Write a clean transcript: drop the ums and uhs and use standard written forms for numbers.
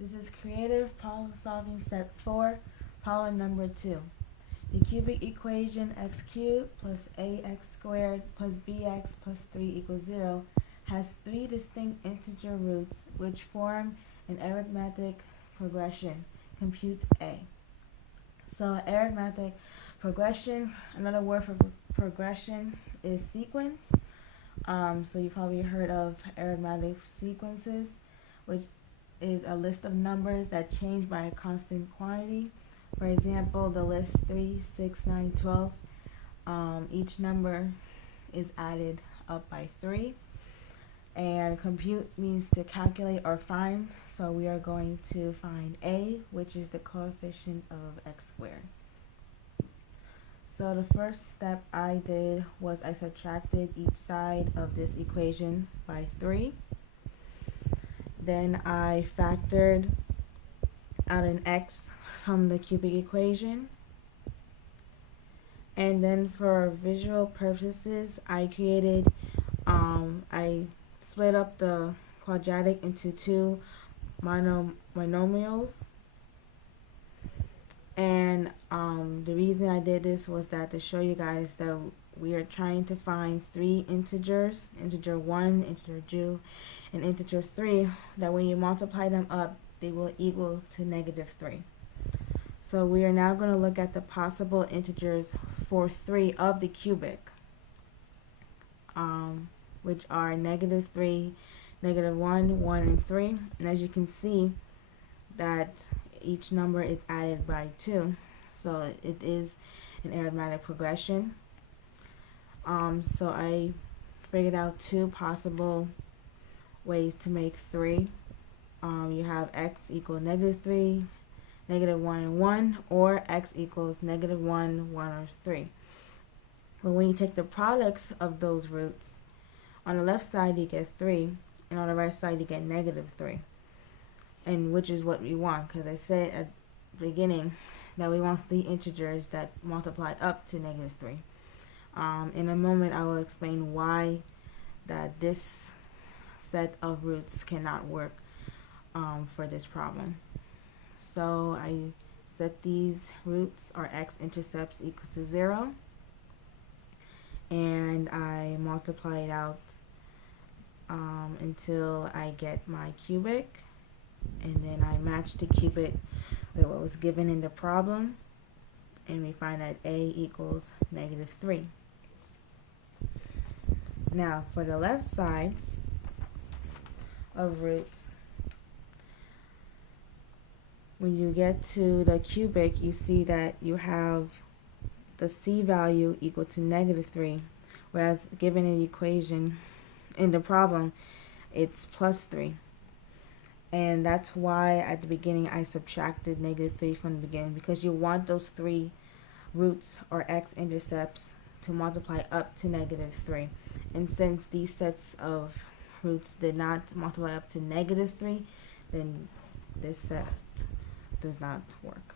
This is Creative Problem Solving Set 4, problem number 2. The cubic equation x cubed plus ax squared plus bx plus 3 equals 0 has three distinct integer roots which form an arithmetic progression. Compute A. So arithmetic progression, another word for progression is sequence. So you probably heard of arithmetic sequences, which is a list of numbers that change by a constant quantity. For example, the list 3, 6, 9, 12. Each number is added up by 3. And compute means to calculate or find. So we are going to find A, which is the coefficient of x squared. So the first step I did was I subtracted each side of this equation by 3. Then I factored out an x from the cubic equation. And then for visual purposes, I created, I split up the quadratic into two monomials. And the reason I did this was that to show you guys that we are trying to find three integers, integer 1, integer 2, and integer 3, that when you multiply them up, they will equal to -3. So we are now going to look at the possible integers for 3 of the cubic, which are -3, -1, 1, and 3. And as you can see, that each number is added by 2. So it is an arithmetic progression. So I figured out two possible ways to make 3. You have x equals -3, -1, and 1, or x equals -1, 1, or 3. But when you take the products of those roots, on the left side you get 3, and on the right side you get -3. And which is what we want, because I said at the beginning that we want 3 integers that multiply up to -3. In a moment I will explain why that this set of roots cannot work for this problem. So I set these roots or x-intercepts equal to 0, and I multiply it out until I get my cubic, and then I match the cubic with what was given in the problem, and we find that A equals -3. Now for the left side of roots, when you get to the cubic, you see that you have the C value equal to -3, whereas given in the equation in the problem it's +3. And that's why at the beginning I subtracted -3 from the beginning, because you want those 3 roots or x-intercepts to multiply up to -3. And since these sets of roots did not multiply up to -3, then this set does not work.